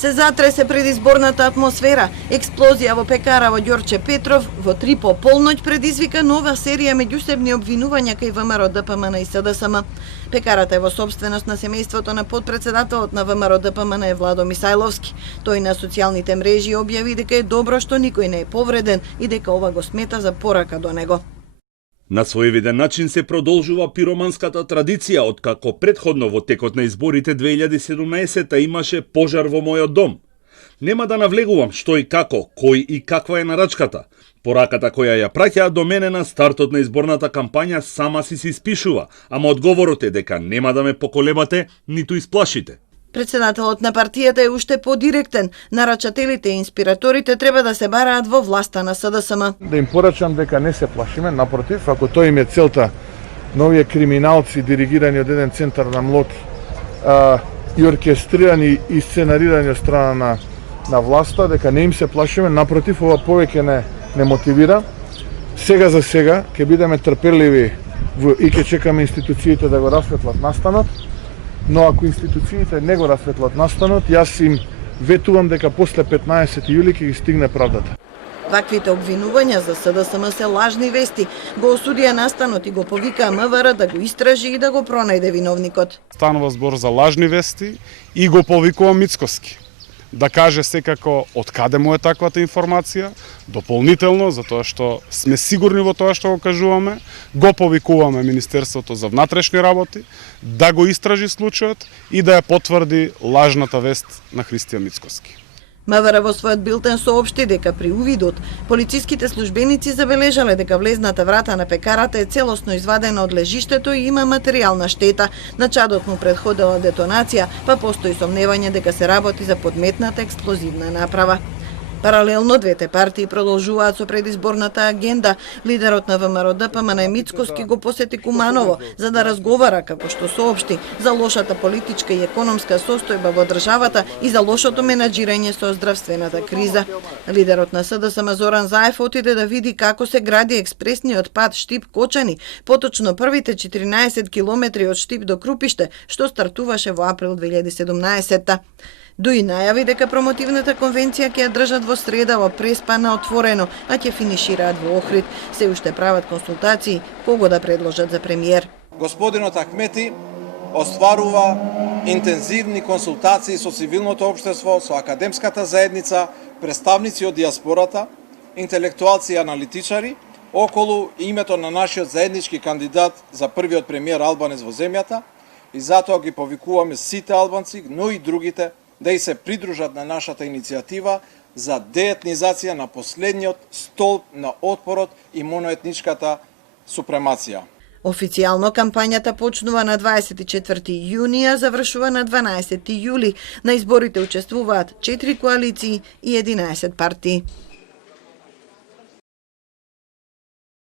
Се затресе предизборната атмосфера. Експлозија во пекара во Ѓорче Петров во 3 по полноќ предизвика нова серија меѓусебни обвинувања кај ВМРО ДПМН и СДСМ. Пекарата е во собственост на семејството на подпредседателот на ВМРО ДПМН Владо Мисајловски. Тој на социјалните мрежи објави дека е добро што никој не е повреден и дека ова го смета за порака до него. На своевиден начин се продолжува пироманската традиција откако претходно во текот на изборите 2017 имаше пожар во мојот дом. Нема да навлегувам што и како, кој и каква е нарачката. Пораката која ја праќаа до мене на стартот на изборната кампања сама си се испишува, ама одговорот е дека нема да ме поколебате, ниту исплашите. Председателот на партијата е уште подиректен. Нарачателите и инспираторите треба да се бараат во власта на СДСМ. Да им порачам дека не се плашиме, напротив, ако тој им е целта на овие криминалци диригирани од еден центар на Млоки и оркестрирани и сценарирани од страна на власта, дека не им се плашиме, напротив, ова повеќе не мотивира. Сега за сега ќе бидеме трпеливи и ќе чекаме институциите да го расветлат настанот. Но ако институциите не го расветлат настанот, јас им ветувам дека после 15 јули ќе ги стигне правдата. Ваквите обвинувања за СДСМ се лажни вести. Го осудија настанот и го повикаа МВР да го истражи и да го пронајде виновникот. Станува збор за лажни вести и го повикува Мицкоски да каже секако од каде му е таквата информација, дополнително, затоа што сме сигурни во тоа што го кажуваме, го повикуваме Министерството за внатрешни работи да го истражи случајот и да ја потврди лажната вест на Христијан Мицкоски. МВР во својот билтен соопшти дека при увидот полициските службеници забележале дека влезната врата на пекарата е целосно извадена од лежиштето и има материјална штета. На чадот му претходела детонација, па постои сомневање дека се работи за подметната експлозивна направа. Паралелно, двете партии продолжуваат со предизборната агенда. Лидерот на ВМРО ДПМН Мицкоски го посети Куманово за да разговара, како што соопшти, за лошата политичка и економска состојба во државата и за лошото менаџирање со здравствената криза. Лидерот на СДСМ Зоран Заев отиде да види како се гради експресниот пат Штип-Кочани, поточно првите 14 километри од Штип до Крупиште, што стартуваше во април 2017. Дуи најави дека промотивната конвенција ќе ја држат во среда во Преспа на отворено, а ќе финишираат во Охрид. Се уште прават консултации кого да предложат за премиер. Господинот Ахмети остварува интензивни консултации со цивилното општество, со академската заедница, представници од диаспората, интелектуалци и аналитичари околу името на нашиот заеднички кандидат за првиот премиер албанец во земјата и затоа ги повикуваме сите албанци, но и другите да и се придружат на нашата иницијатива за деетнизација на последниот столб на отпорот и моноетничката супремација. Официјално кампањата почнува на 24 јуни, а завршува на 12 јули. На изборите учествуваат 4 коалиции и 11 партии.